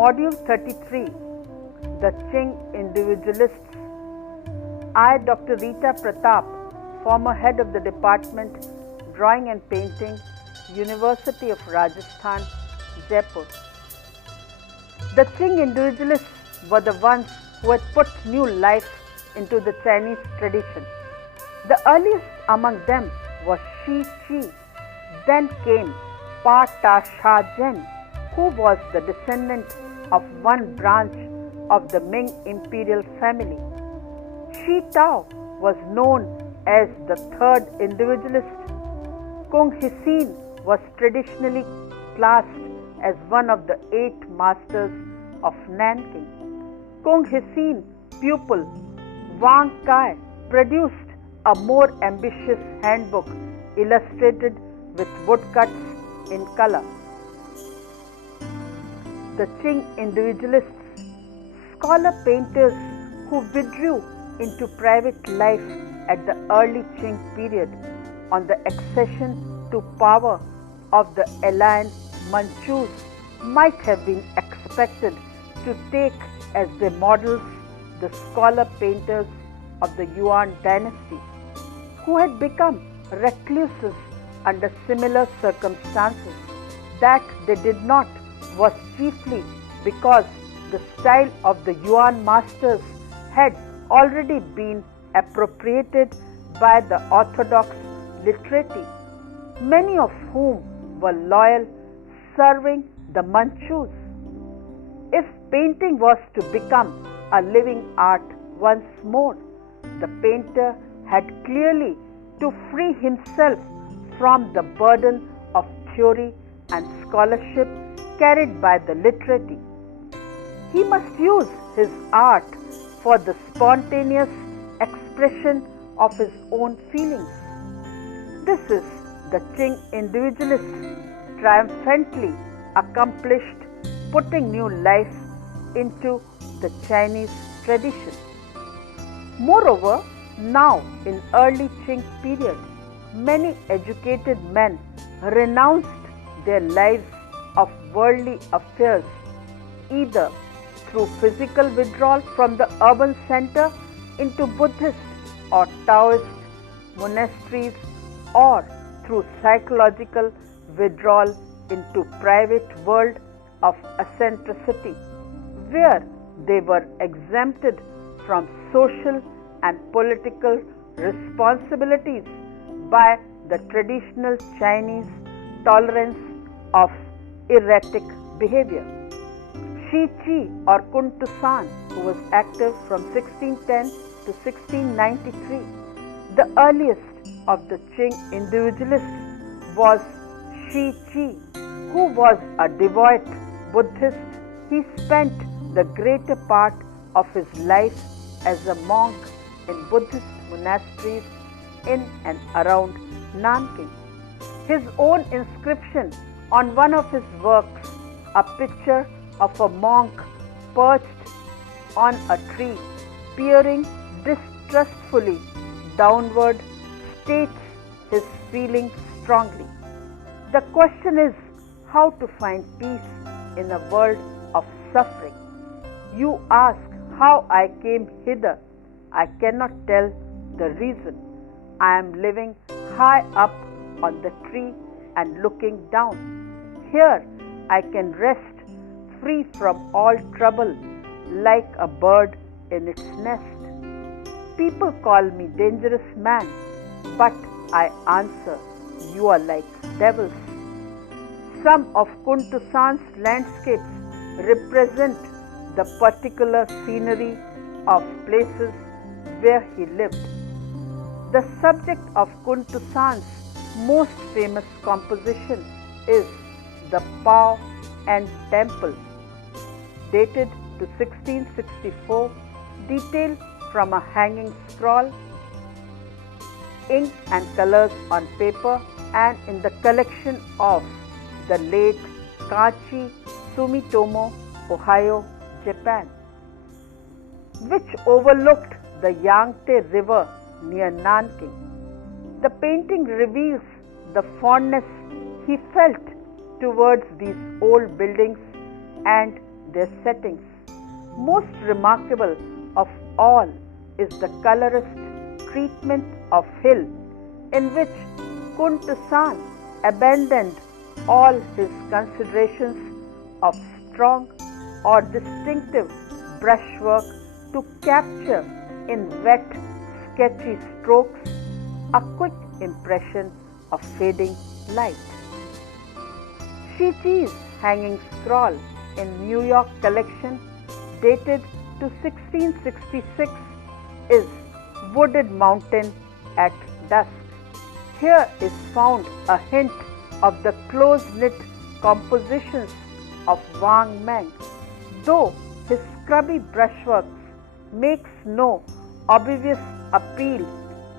Module 33, The Qing Individualists. I, Dr. Rita Pratap, former head of the Department, Drawing and Painting, University of Rajasthan, Jaipur. The Qing Individualists were the ones who had put new life into the Chinese tradition. The earliest among them was Shi Qi. Then came Pa Ta Sha Zhen, who was the descendant of one branch of the Ming imperial family. Shi Tao was known as the third individualist. Kung Hisin was traditionally classed as one of the 8 masters of Nanking. Kung Hisin pupil Wang Kai produced a more ambitious handbook illustrated with woodcuts in color. The Qing Individualists, scholar painters who withdrew into private life at the early Qing period on the accession to power of the allied Manchus, might have been expected to take as their models the scholar painters of the Yuan dynasty, who had become recluses under similar circumstances. That they did not was chiefly because the style of the Yuan masters had already been appropriated by the orthodox literati, many of whom were loyal, serving the Manchus. If painting was to become a living art once more, the painter had clearly to free himself from the burden of theory and scholarship carried by the literati. He must use his art for the spontaneous expression of his own feelings. This is the Qing Individualists triumphantly accomplished, putting new life into the Chinese tradition. Moreover, now in early Qing period, many educated men renounced their lives of worldly affairs, either through physical withdrawal from the urban center into Buddhist or Taoist monasteries, or through psychological withdrawal into private world of eccentricity, where they were exempted from social and political responsibilities by the traditional Chinese tolerance of erratic behavior. Shi Qi or Kun Tusan, who was active from 1610 to 1693, the earliest of the Qing individualists, was Shi Qi, who was a devout Buddhist. He spent the greater part of his life as a monk in Buddhist monasteries in and around Nanking. His own inscription on one of his works, a picture of a monk perched on a tree, peering distrustfully downward, states his feeling strongly. The question is how to find peace in a world of suffering. You ask how I came hither. I cannot tell the reason. I am living high up on the tree and looking down. Here I can rest free from all trouble like a bird in its nest. People call me dangerous man, but I answer, you are like devils. Some of Kun Tusan's landscapes represent the particular scenery of places where he lived. The subject of Kun Tusan's most famous composition is the Pao and Temple, dated to 1664, detailed from a hanging scroll, ink and colors on paper, and in the collection of the late Kachi Sumitomo, Ohio, Japan, which overlooked the Yangtze River near Nanking. The painting reveals the fondness he felt towards these old buildings and their settings. Most remarkable of all is the colorist treatment of hill, in which Kuntusan abandoned all his considerations of strong or distinctive brushwork to capture in wet, sketchy strokes a quick impression of fading light. Shichi's hanging scroll in New York collection dated to 1666 is Wooded Mountain at Dusk. Here is found a hint of the close-knit compositions of Wang Meng, though his scrubby brushworks makes no obvious appeal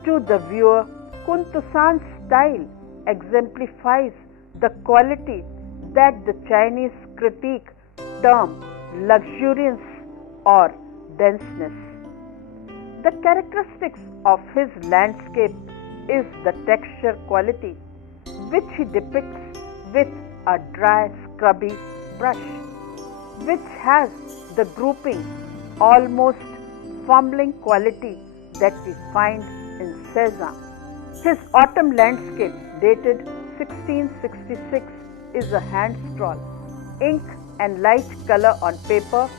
to the viewer. Kuntusan's style exemplifies the quality that the Chinese critique term luxuriance or denseness. The characteristics of his landscape is the texture quality, which he depicts with a dry, scrubby brush, which has the grouping, almost fumbling quality that we find in Cézanne. His autumn landscape, dated 1666, is a hand scrawl, ink and light color on paper,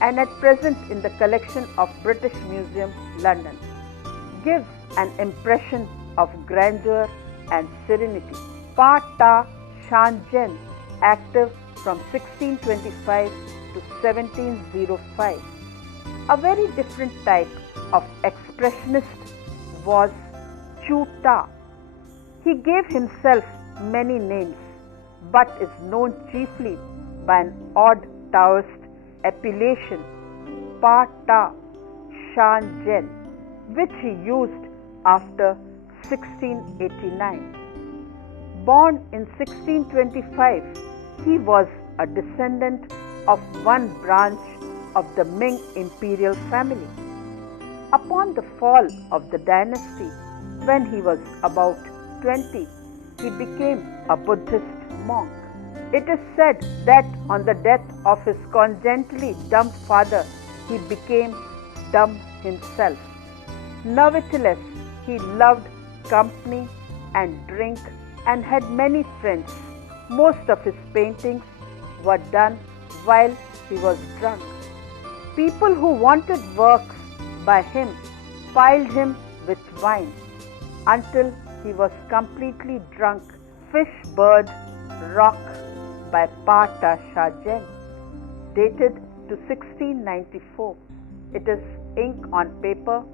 and at present in the collection of British Museum, London. Gives an impression of grandeur and serenity. Pa Ta Shan Jen, active from 1625 to 1705. A very different type of expressionist was Chu Ta. He gave himself many names, but is known chiefly by an odd Taoist appellation, Pa Ta Shan Jen, which he used after 1689. Born in 1625, he was a descendant of one branch of the Ming imperial family. Upon the fall of the dynasty, when he was about 20, he became a Buddhist monk. It is said that on the death of his congenitally dumb father, he became dumb himself. Nevertheless, he loved company and drink and had many friends. Most of his paintings were done while he was drunk. People who wanted works by him piled him with wine until he was completely drunk. Fish Bird Rock by Pa Ta Shan Jen, dated to 1694. It is ink on paper,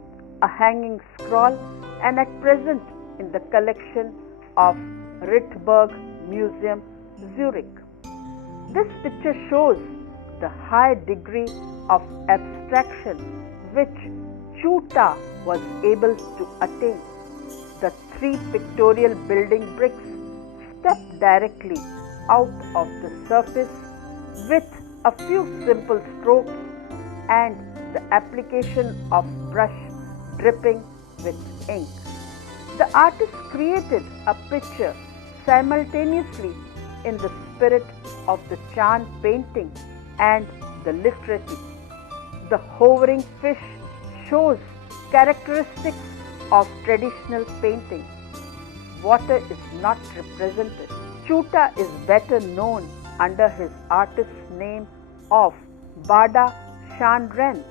a hanging scroll, and at present in the collection of Rittberg Museum, Zurich. This picture shows the high degree of abstraction which Chu Ta was able to attain. The three pictorial building bricks step directly out of the surface with a few simple strokes and the application of brush dripping with ink. The artist created a picture simultaneously in the spirit of the Chan painting and the literature. The hovering fish shows characteristics of traditional painting. Water is not represented. Chu Ta is better known under his artist's name of Bada Shan Ren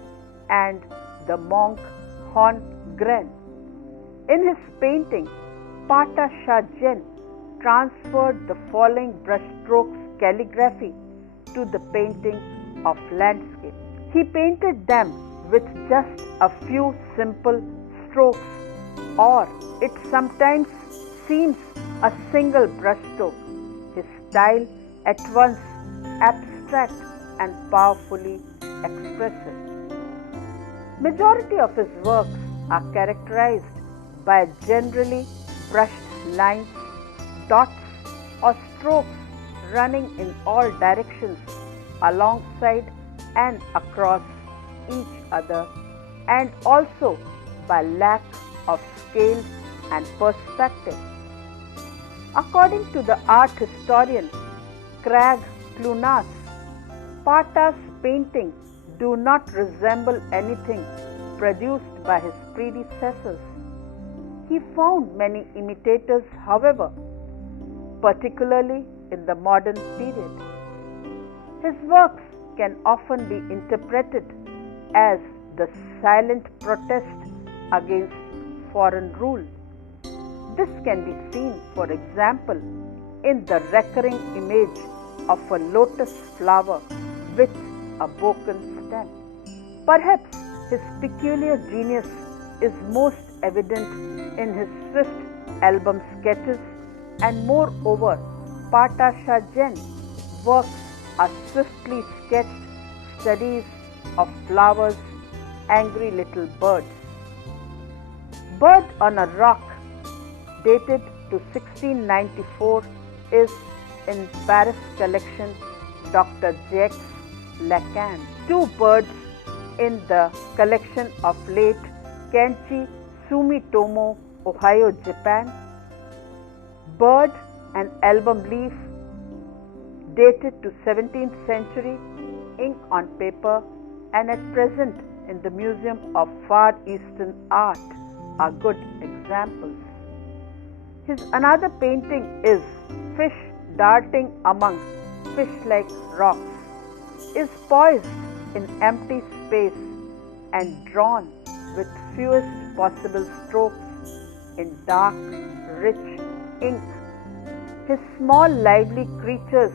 and the monk Hon Gren. In his painting, Pa Ta Shan Jen transferred the following brushstrokes calligraphy to the painting of landscape. He painted them with just a few simple strokes, or it sometimes seems a single brushstroke. His style at once abstract and powerfully expressive. Majority of his works are characterized by generally brushed lines, dots or strokes running in all directions alongside and across each other, and also by lack of scale and perspective. According to the art historian Craig Clunas, Pa Ta's painting do not resemble anything produced by his predecessors. He found many imitators, however, particularly in the modern period. His works can often be interpreted as the silent protest against foreign rule. This can be seen, for example, in the recurring image of a lotus flower with a broken stem. Perhaps his peculiar genius is most evident in his swift album sketches, and moreover, Pata Shah Jain's works are swiftly sketched studies of flowers, angry little birds. Bird on a Rock, dated to 1694, is in Paris collection Dr. Jacques Lacan. Two birds in the collection of late Kenchi Sumitomo, Ohio, Japan. Bird and album leaf, dated to 17th century, ink on paper, and at present in the Museum of Far Eastern Art, are good examples. His another painting is Fish Darting Among Fish-like Rocks, is poised in empty space and drawn with fewest possible strokes in dark, rich ink. His small, lively creatures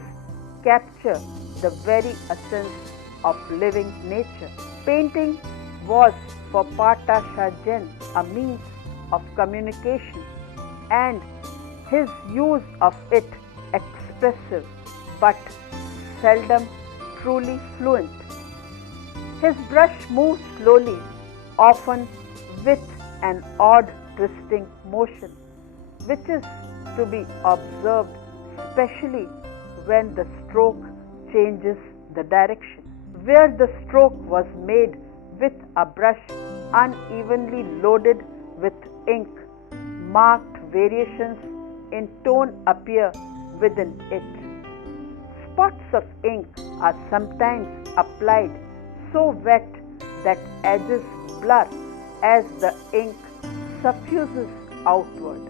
capture the very essence of living nature. Painting was for Pata Shah Jain a means of communication, and his use of it expressive but seldom truly fluent. His brush moves slowly, often with an odd twisting motion, which is to be observed especially when the stroke changes the direction. Where the stroke was made with a brush unevenly loaded with ink, marked variations in tone appear within it. Spots of ink are sometimes applied so wet that edges blur as the ink suffuses outward.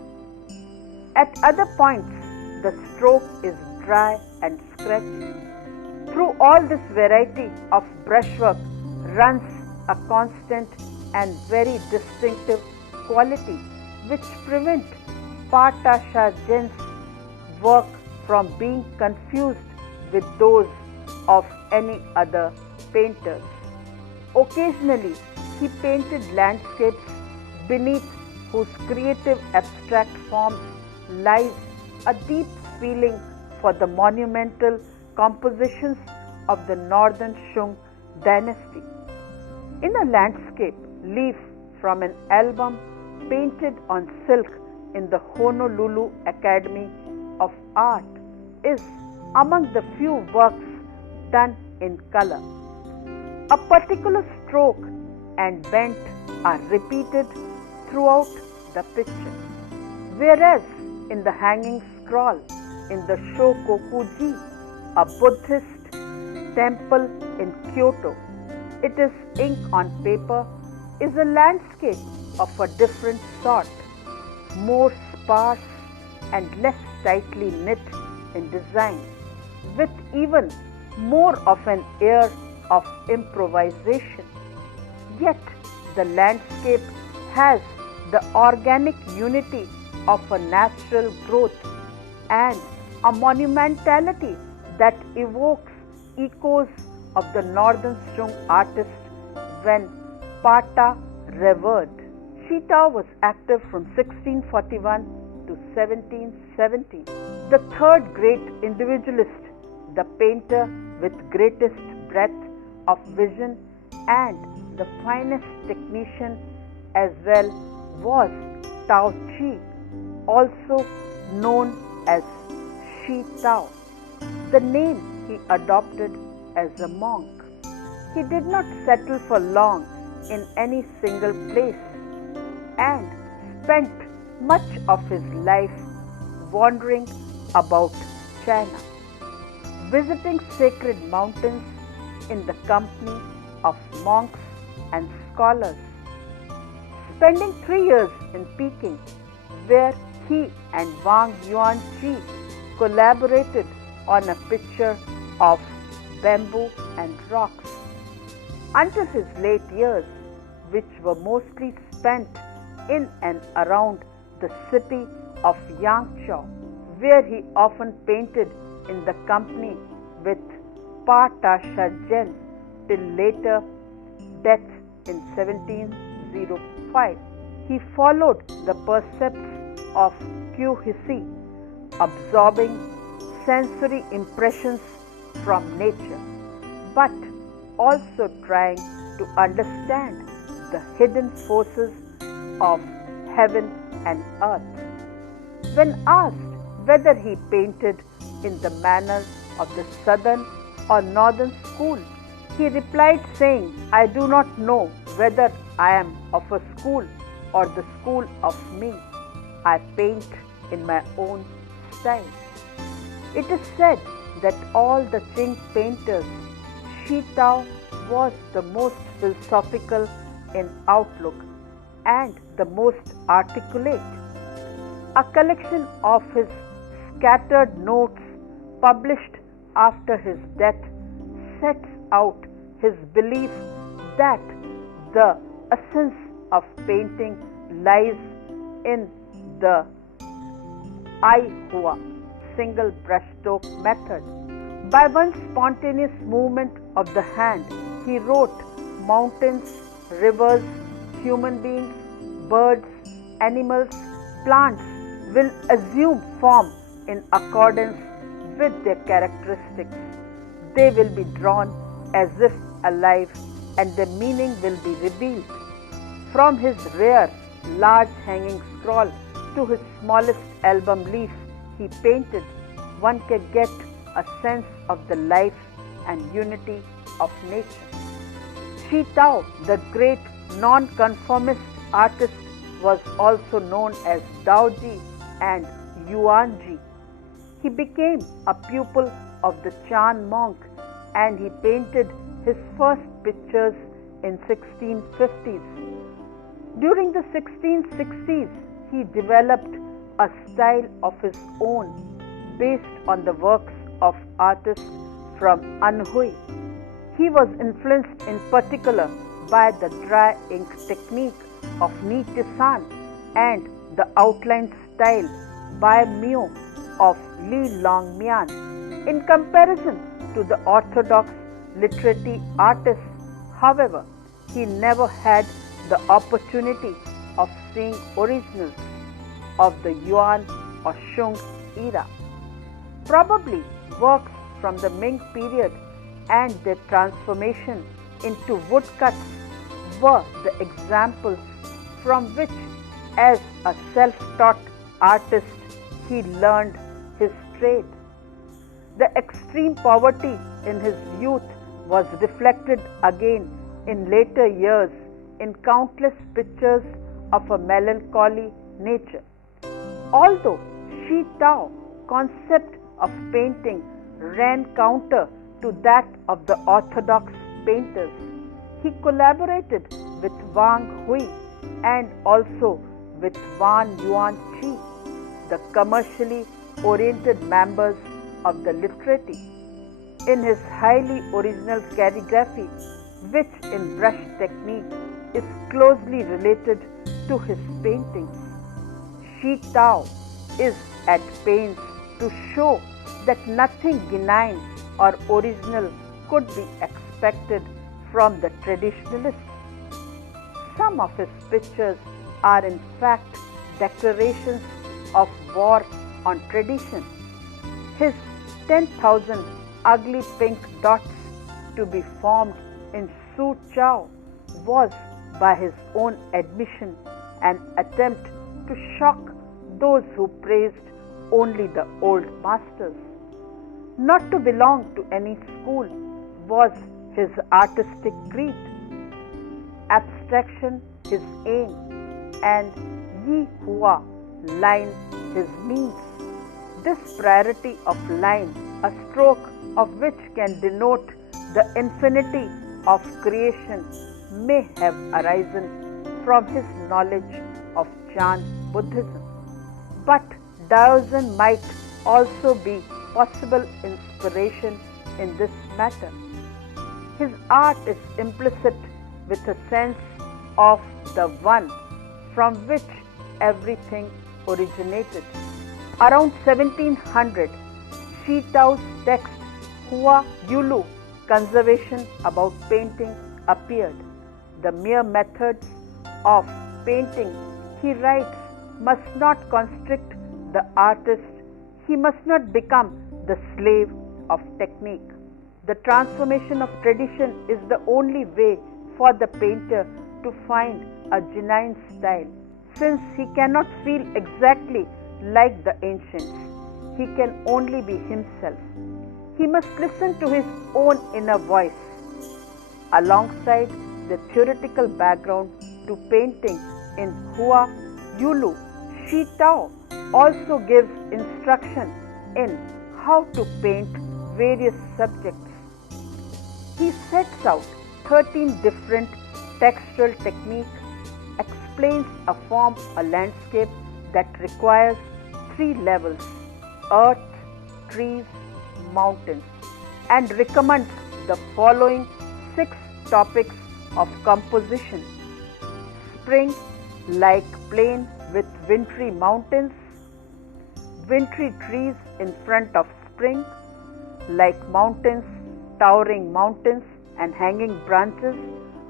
At other points, the stroke is dry and scratchy. Through all this variety of brushwork runs a constant and very distinctive quality which prevent Pata Shah Jain's work from being confused with those of any other painters. Occasionally, he painted landscapes beneath whose creative abstract forms lies a deep feeling for the monumental compositions of the Northern Shung dynasty. In a landscape leaf from an album painted on silk in the Honolulu Academy of Art is among the few works done in color. A particular stroke and bent are repeated throughout the picture, whereas in the hanging scroll in the Shokoku-ji, a Buddhist temple in Kyoto, it is ink on paper, is a landscape of a different sort, more sparse and less tightly knit in design, with even more of an air of improvisation. Yet the landscape has the organic unity of a natural growth and a monumentality that evokes echoes of the Northern Shung artist when Pata revered. Shita was active from 1641 to 1717. The third great individualist, the painter with greatest breadth of vision and the finest technician as well, was Tao Chi, also known as Shi Tao, the name he adopted as a monk. He did not settle for long in any single place and spent much of his life wandering about China, visiting sacred mountains in the company of monks and scholars, spending 3 years in Peking, where he and Wang Yuanqi collaborated on a picture of bamboo and rocks, until his late years, which were mostly spent in and around the city of Yangzhou, where he often painted in the company with Pa Zhen till later death in 1705. He followed the precepts of Puixi, absorbing sensory impressions from nature, but also trying to understand the hidden forces of heaven and earth. When asked whether he painted in the manner of the southern or northern school, he replied saying, "I do not know whether I am of a school or the school of me. I paint in my own style." It is said that all the Qing painters, Shi Tao was the most philosophical in outlook and the most articulate. A collection of his scattered notes published after his death sets out his belief that the essence of painting lies in the Ai Hua single brushstroke method. By one spontaneous movement of the hand, he wrote mountains, rivers, human beings, birds, animals, plants will assume form in accordance with their characteristics. They will be drawn as if alive, and their meaning will be revealed. From his rare, large hanging scroll to his smallest album leaf he painted, one can get a sense of the life and unity of nature. Shi Tao, the great non-conformist artist, was also known as Daoji and Yuanji. He became a pupil of the Chan monk, and he painted his first pictures in 1650s. During the 1660s, he developed a style of his own based on the works of artists from Anhui. He was influenced in particular by the dry ink technique of Ni Tisan and the outline style by Mio of Li Longmian. In comparison to the orthodox literati artists, however, he never had the opportunity of seeing originals of the Yuan or Shung era. Probably works from the Ming period and their transformation into woodcuts were the examples from which, as a self-taught artist, he learned his trade. The extreme poverty in his youth was reflected again in later years in countless pictures of a melancholy nature. Although Shi Tao's concept of painting ran counter to that of the orthodox painters, he collaborated with Wang Hui and also with Wan Yuanqi, the commercially oriented members of the literati, in his highly original calligraphy, which in brush technique is closely related to his paintings. Shi Tao is at pains to show that nothing benign or original could be expected from the traditionalists. Some of his pictures are in fact declarations of war on tradition. His 10,000 ugly pink dots to be formed in Su Chao was, by his own admission, an attempt to shock those who praised only the old masters. Not to belong to any school was his artistic creed, abstraction his aim, and Yi Hua line his means. This priority of line, a stroke of which can denote The infinity of creation may have arisen from his knowledge of Chan Buddhism, but Taoism might also be possible inspiration in this matter. His art is implicit with a sense of the one from which everything originated. Around 1700, Shi Tao's text Hua Yulu, Conservation about Painting, appeared. The mere methods of painting, he writes, must not constrict the artist. He must not become the slave of technique. The transformation of tradition is the only way for the painter to find a genuine style. Since he cannot feel exactly like the ancients, he can only be himself. He must listen to his own inner voice. Alongside the theoretical background to painting in Hua Yulu, Shi Tao also gives instruction in how to paint various subjects. He sets out 13 different textural techniques, explains a landscape that requires 3 levels: earth, trees, mountains, and recommends the following 6 topics of composition: spring like plain with wintry mountains, wintry trees in front of spring, like mountains, towering mountains and hanging branches,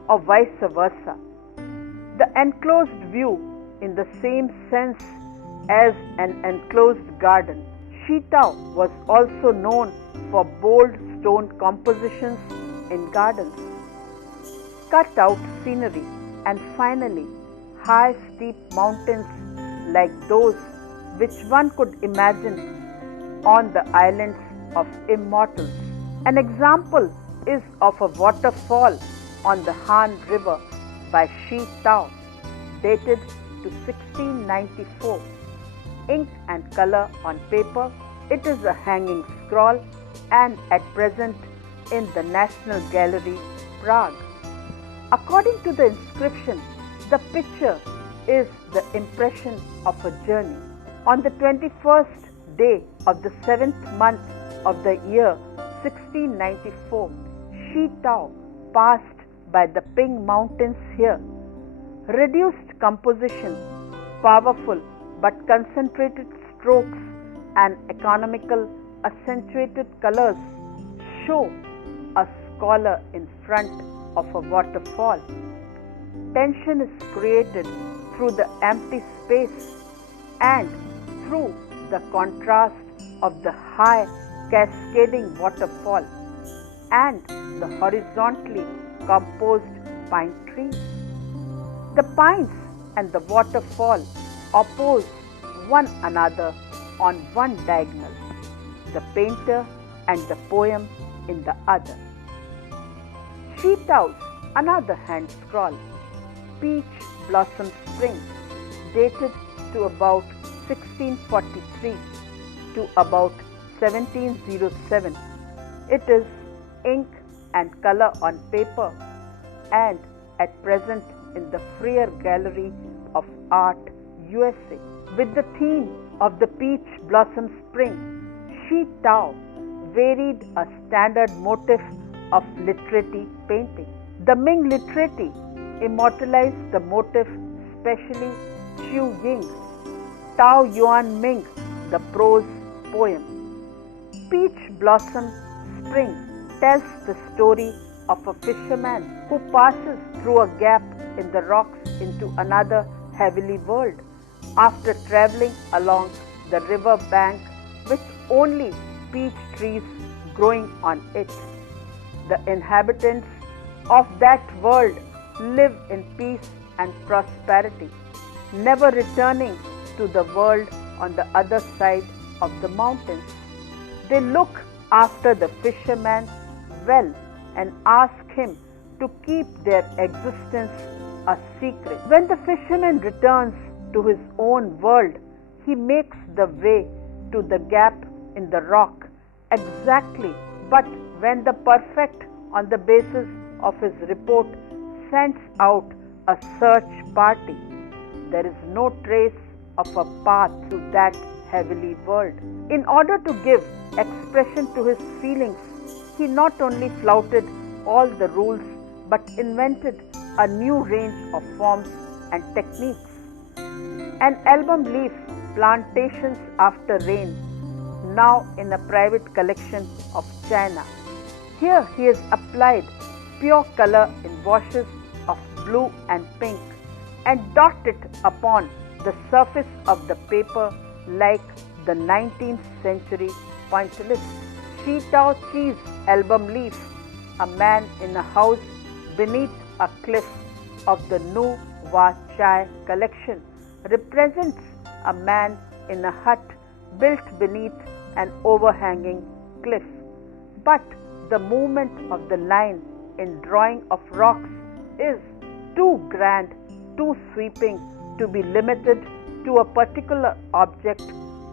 or vice versa. The enclosed view in the same sense as an enclosed garden. Shi Tao was also known for bold stone compositions in gardens, cut out scenery, and finally high steep mountains like those which one could imagine on the islands of immortals. An example is of a waterfall on the Han River by Shi Tao, dated to 1694. Ink and color on paper, it is a hanging scroll and at present in the National Gallery, Prague. According to the inscription, the picture is the impression of a journey. On the 21st day of the 7th month of the year 1694, Shi Tao passed by the Ping Mountains here. Reduced composition, powerful but concentrated strokes and economical accentuated colors show a scholar in front of a waterfall. Tension is created through the empty space and through the contrast of the high cascading waterfall and the horizontally composed pine trees. The pines and the waterfall oppose one another on one diagonal, the painter and the poem in the other. Shi Tao's another hand scroll, Peach Blossom Spring, dated to about 1643 to about 1707. It is ink and color on paper and at present in the Freer Gallery of Art, USA. With the theme of the Peach Blossom Spring, Shi Tao varied a standard motif of literati painting. The Ming literati immortalized the motif, especially Chu Ying's Tao Yuan Ming, the prose poem. Peach Blossom Spring tells the story of a fisherman who passes through a gap in the rocks into another heavenly world after traveling along the river bank with only peach trees growing on it. The inhabitants of that world live in peace and prosperity, never returning to the world on the other side of the mountains. They look after the fisherman well and ask him to keep their existence a secret. When the fisherman returns to his own world, he makes the way to the gap in the rock exactly, but when the perfect on the basis of his report, sends out a search party. There is no trace of a path to that heavenly world. In order to give expression to his feelings, he not only flouted all the rules but invented a new range of forms and techniques. An album leaf, Plantations After Rain, now in a private collection of China. Here he has applied pure color in washes of blue and pink and dot it upon the surface of the paper like the 19th century pointillist. Shi Tao Chi's album leaf, A Man in a House Beneath a Cliff of the Nu Wa Chai collection, represents a man in a hut built beneath an overhanging cliff. But the movement of the line in drawing of rocks is too grand, too sweeping to be limited to a particular object,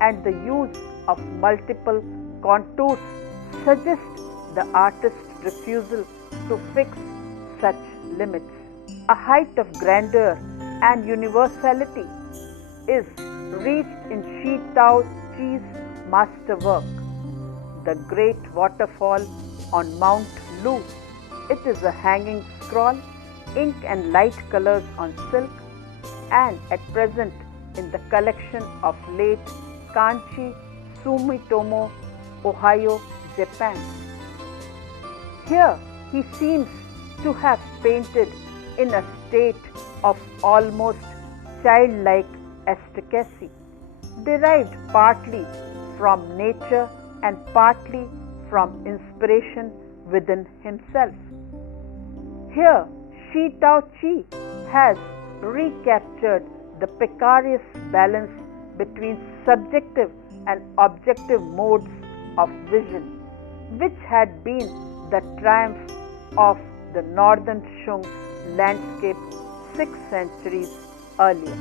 and the use of multiple contours suggests the artist's refusal to fix such limits. A height of grandeur and universality is reached in Shi Tao Chi's masterwork, the great waterfall on Mount Lu. It is a hanging scroll, ink and light colors on silk, and at present in the collection of late Kanchi Sumitomo, Ohio, Japan. Here he seems to have painted in a state of almost childlike ecstasy, derived partly from nature and partly from inspiration within himself. Here Shi Tao Chi has recaptured the precarious balance between subjective and objective modes of vision, which had been the triumph of the northern Shung landscape 6 centuries earlier.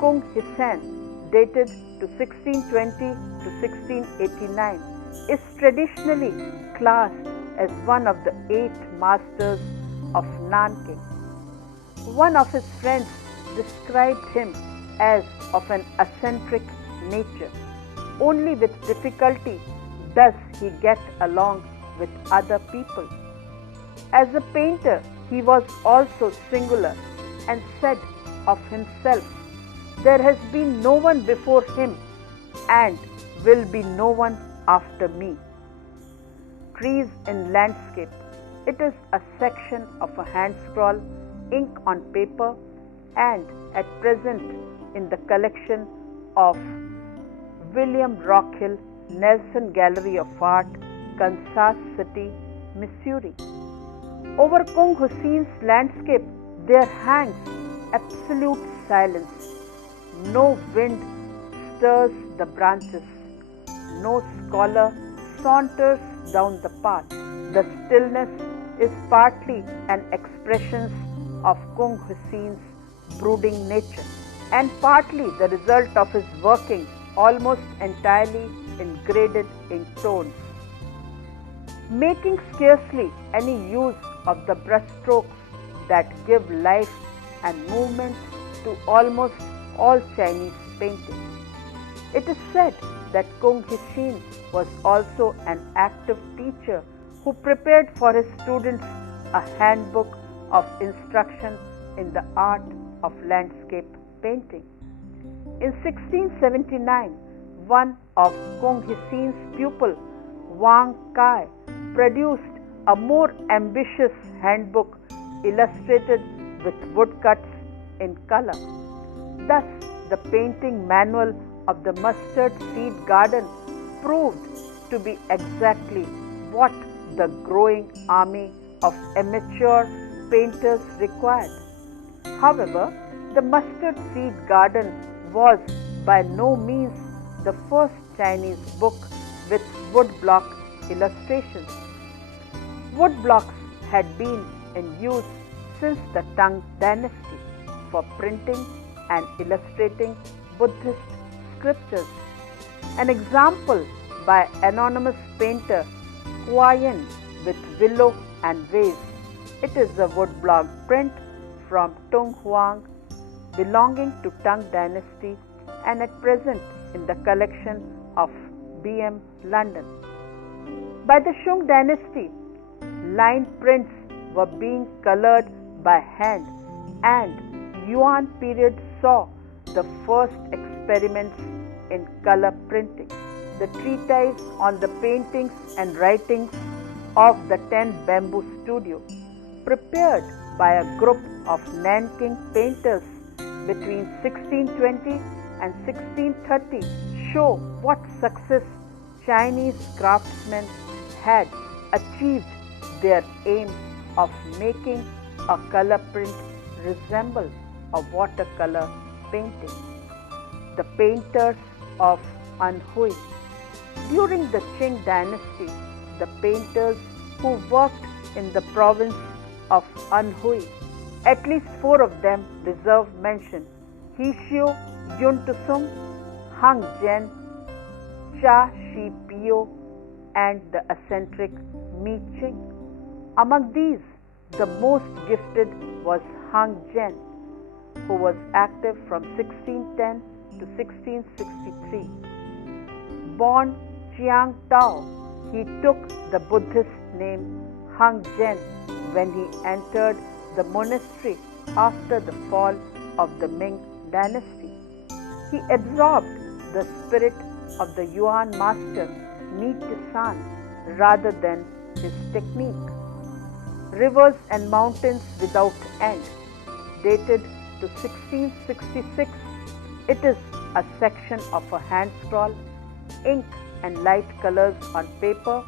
Kung Hisan, dated to 1620 to 1689, is traditionally classed as one of the 8 masters of Nanking. One of his friends described him as of an eccentric nature. Only with difficulty does he get along with other people. As a painter, he was also singular and said of himself, "There has been no one before him and will be no one after me." Trees in landscape. It is a section of a hand scroll, ink on paper, and at present in the collection of William Rockhill, Nelson Gallery of Art, Kansas City, Missouri. Over Kung Hussein's landscape there hangs absolute silence. No wind stirs the branches. No scholar saunters down the path. The stillness is partly an expression of Kung Hussein's brooding nature and partly the result of his working almost entirely in graded ink tones. Making scarcely any use of the brushstrokes that give life and movement to almost all Chinese painting. It is said that Kung Hussein was also an active teacher who prepared for his students a handbook of instruction in the art of landscape painting. In 1679, one of Kung Hussein's pupils, Wang Kai, produced a more ambitious handbook illustrated with woodcuts in color. Thus, the painting manual of the mustard seed garden proved to be exactly what the growing army of amateur painters required. However, the mustard seed garden was by no means the first Chinese book with woodblock illustrations. Woodblocks had been in use since the Tang dynasty for printing and illustrating Buddhist scriptures. An example by anonymous painter Huayan with willow and vase. It is a woodblock print from Tung Huang belonging to Tang dynasty and at present in the collection of BM London. By the Shung dynasty, line prints were being colored by hand, and Yuan period saw the first experiments in color printing. The treatise on the paintings and writings of the 10 Bamboo Studio, prepared by a group of Nanking painters between 1620 and 1630, show what success Chinese craftsmen had achieved their aim of making a color print resemble a watercolor painting. The painters of Anhui. During the Qing dynasty, the painters who worked in the province of Anhui, at least 4 of them deserve mention: He Xiu Yun Tusung, Hang Zhen, Cha Shi Pio, and the eccentric Mi Ching. Among these, the most gifted was Hang Zhen, who was active from 1610 to 1663. Born Chiang Tao, he took the Buddhist name Hang Zhen when he entered the monastery after the fall of the Ming dynasty. He absorbed the spirit of the Yuan master Mi Tisan rather than his technique. Rivers and mountains without end, dated to 1666. It is a section of a hand scroll, ink and light colors on paper,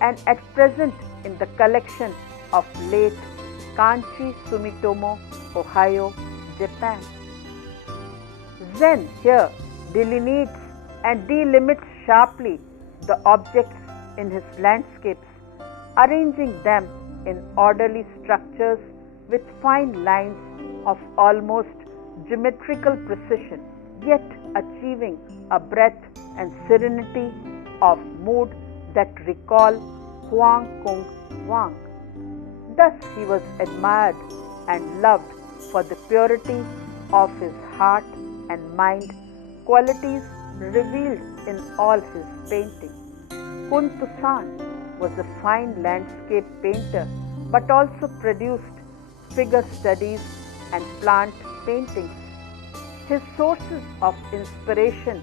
and at present in the collection of late Kanchi Sumitomo, Ohio, Japan. Zen here delineates and delimits sharply the objects in his landscapes, arranging them in orderly structures with fine lines of almost geometrical precision, yet achieving a breadth and serenity of mood that recall Huang Kung Wang. Thus he was admired and loved for the purity of his heart and mind, qualities revealed in all his painting. Kun Tusan was a fine landscape painter but also produced figure studies and plant paintings. His sources of inspiration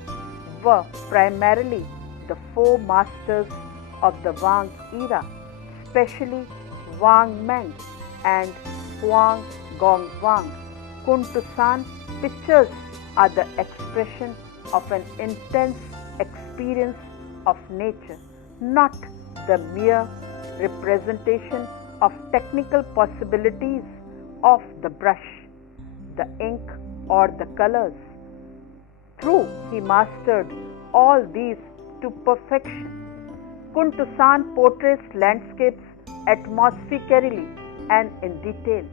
were primarily the 4 masters of the Wang era, especially Wang Meng and Huang Gong Wang. Kun Tusan pictures are the expression of an intense experience of nature, not the mere representation of technical possibilities of the brush, the ink, or the colors. True, he mastered all these to perfection. Kun Tusan portrays landscapes atmospherically and in detail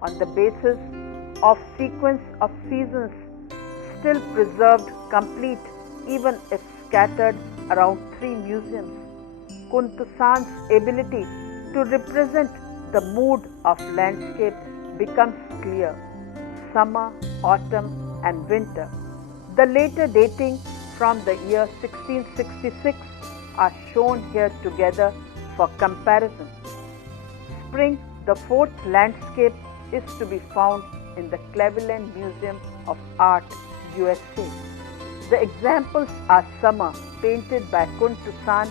on the basis of sequence of seasons still preserved complete even if scattered around 3 museums. Kun Tusan's ability to represent the mood of landscape becomes clear: summer, autumn, and winter. The later dating from the year 1666 are shown here together for comparison. Spring, the 4th landscape, is to be found in the Cleveland Museum of Art, USA. The examples are summer, painted by Kun Tusan,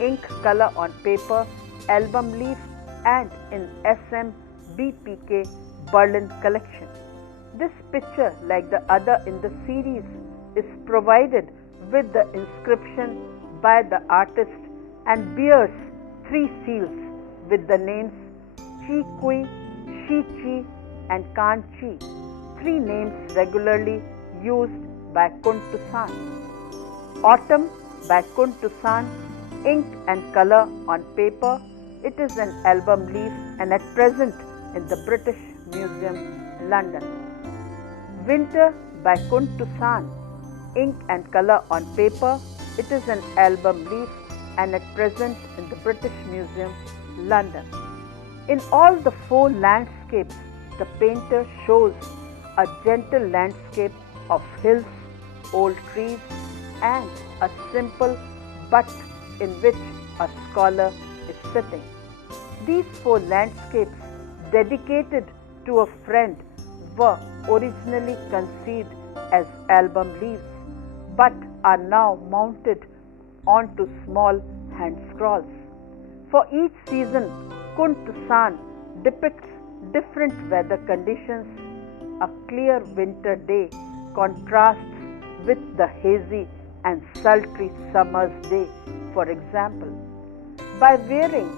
ink color on paper, album leaf, and in SMBPK Berlin collection. This picture, like the other in the series, is provided with the inscription by the artist and bears 3 seals with the names Chi Kui, Shi Chi, and Kan Chi, 3 names regularly used by Kun Tusan. Autumn by Kun Tusan, ink and color on paper. It is an album leaf and at present in the British Museum, London. Winter by Kun Tusan, ink and color on paper. It is an album leaf and at present in the British Museum, London. In all the four landscapes, the painter shows a gentle landscape of hills, old trees, and a simple but in which a scholar is sitting. These four landscapes, dedicated to a friend, were originally conceived as album leaves, but are now mounted onto small hand scrolls. For each season, Kun Tusan depicts different weather conditions. A clear winter day contrasts with the hazy and sultry summer's day, for example. By wearing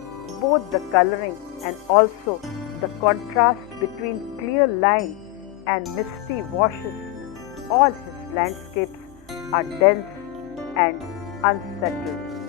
both the coloring and also the contrast between clear line and misty washes, all his landscapes are dense and unsettled.